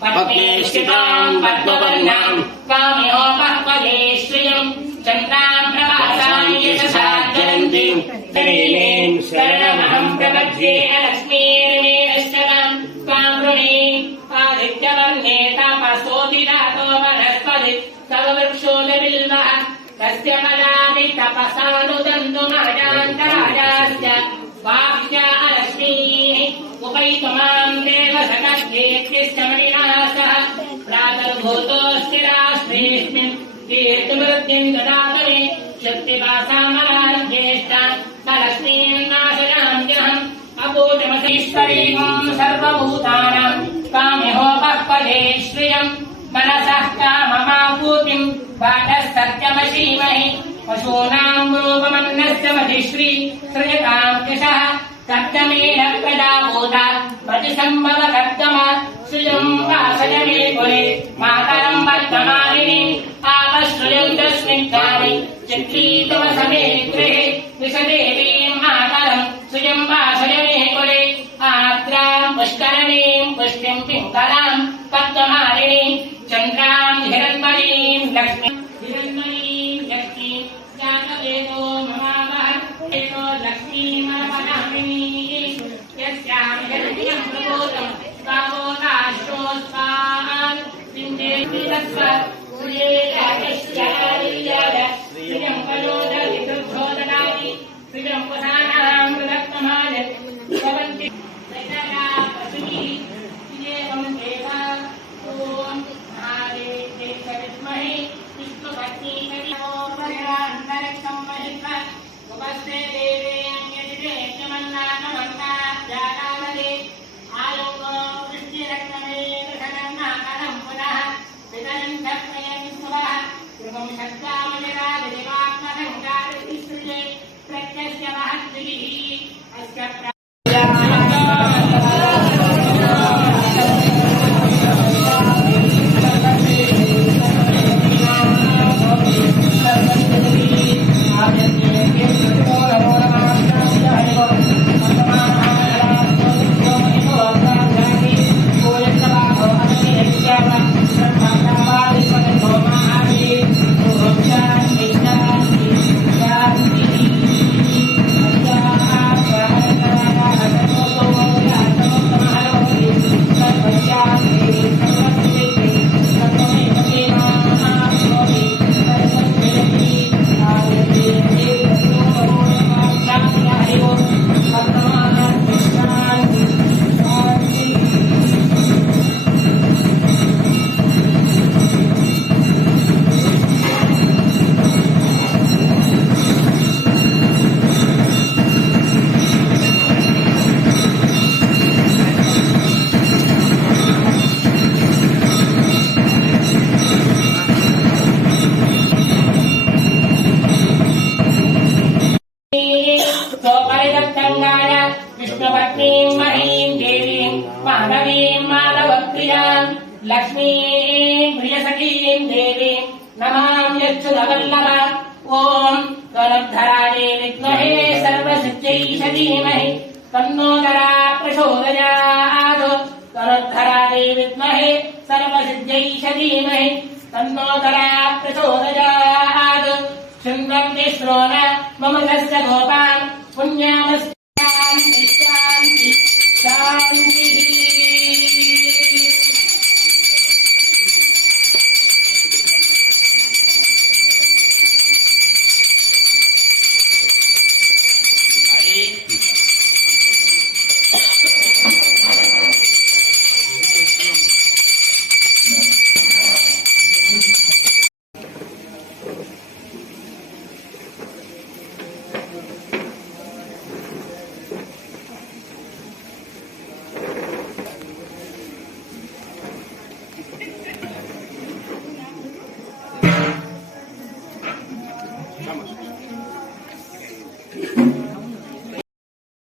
पद्मेष्टिताम् पद्मवर्णाम् काम्योपक्वदे श्रियम् चन्द्राम् प्रभासाम् यशसा ज्वलन्तीम् शरीरेण शरणमहम् प्रपद्ये अलक्ष्मीर्मे अष्टकाम् त्वाम् वृणे आदित्यवर्णे तपसोऽधिदातो वनस्पति तव वृक्षोदबिल्वः तस्य पदानि तपसानुदन्तुमाजान्तराजाश्च वाक्या अलक्ष्मीः उपैतुमाम् देवसकस्येत्यश्चमणिना सह प्रातर्भूतोऽस्ति राष्ट्रेऽस्मिन् कीर्तिमृद्धिम् ददातरे शक्तिपासामलाज्येष्टाम् लक्ष्मीम् नाशयाम्यहम् अपूजमसीश्वरीम् सर्वभूतानाम् काम्योपक्वदे श्रियम् मनसः काममापूतिम् वाचस्तत्यमशीमहि पशूनाम् रूपमन्नस्य मधिश्री सृजताम् कृशः कर्तमेन प्रजाभूता प्रतिसम्भव कर्तम श्रियम् वासय मे कुले मातरम् पद्ममालिनीम् आपश्रियम् तस्मिन्कानि चित्रीतव समे गृहे विशदेवीम् मातरम् श्रियम् वासय मे कुले आर्द्राम् पुष्करणीम् पुष्टिम् पिङ्गलाम् पद्ममालिनीम् चन्द्राम् हिरण्मयीम् लक्ष्मीम् हिरण्मयीम् लक्ष्मीम् जातवेदो ममावः वेदो लक्ष्मीमनपनामिनी यस्याम् हिरण्यम् प्रबोधम् गावो राष्ट्रोत्साहान् सिन्धेभिरस्व श्रिये राजश्चारिल्याद श्रियम् पयोदविदुर्धोदनानि श्रियम् पुराणाम् मृदक्तमाय भवन्ति सैतया पशुनि श्रियेवम् देवा ॐ विद्महे विष्णुपत्नी परिरान्तरिक्षम् महित्वा उपस्थे देवेऽन्यदिवेश्यमन्नाथमन्ता जातावदे आयोगो वृष्टिरक्तमे कृषकर्माकरम् पुनः वितरन् धत्मयन् सुवः कृपम् शक्तामजरादिवात्मसङ्गारिश्रिये प्रत्यस्य महद्भिः अस्य विष्णुपत्नीम् महीम् देवीम् माधवीम् माधवप्रियाम् लक्ष्मीम् प्रियसखीम् देवीम् नमाम्यच्युतवल्लभ ॐ त्वनुद्धराये विद्महे सर्वसिद्ध्यै धीमहि तन्नोदरा प्रचोदयात् त्वनुद्धराये विद्महे सर्वसिद्ध्यै धीमहि तन्नोदरा प्रचोदयात् शृण्वन्ति श्रोण मम तस्य गोपान् पुण्यामस्य